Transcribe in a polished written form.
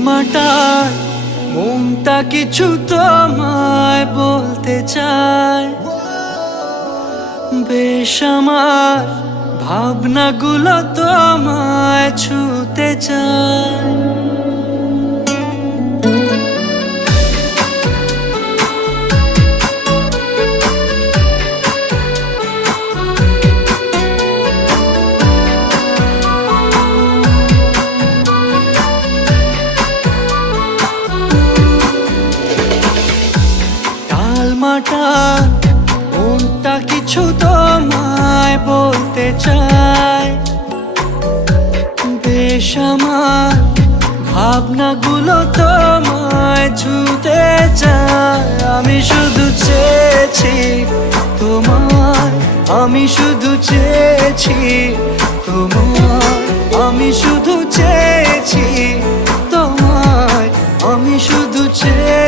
টালমাটাল মনটা কিছু তোমায় বলতে চায়, বেশ আমার ভাবনাগুলো তোমায় ছুতে চায়। টালমাটাল মনটা কিছু তোমায় বলতে চায়, বেশ আমার ভাবনাগুলো তোমায় ছুতে চায়। আমি শুধু চেয়েছি তোমায়, আমি শুধু চেয়েছি তোমায়, আমি শুধু চেয়েছি তোমায়, আমি শুধু চেয়েছি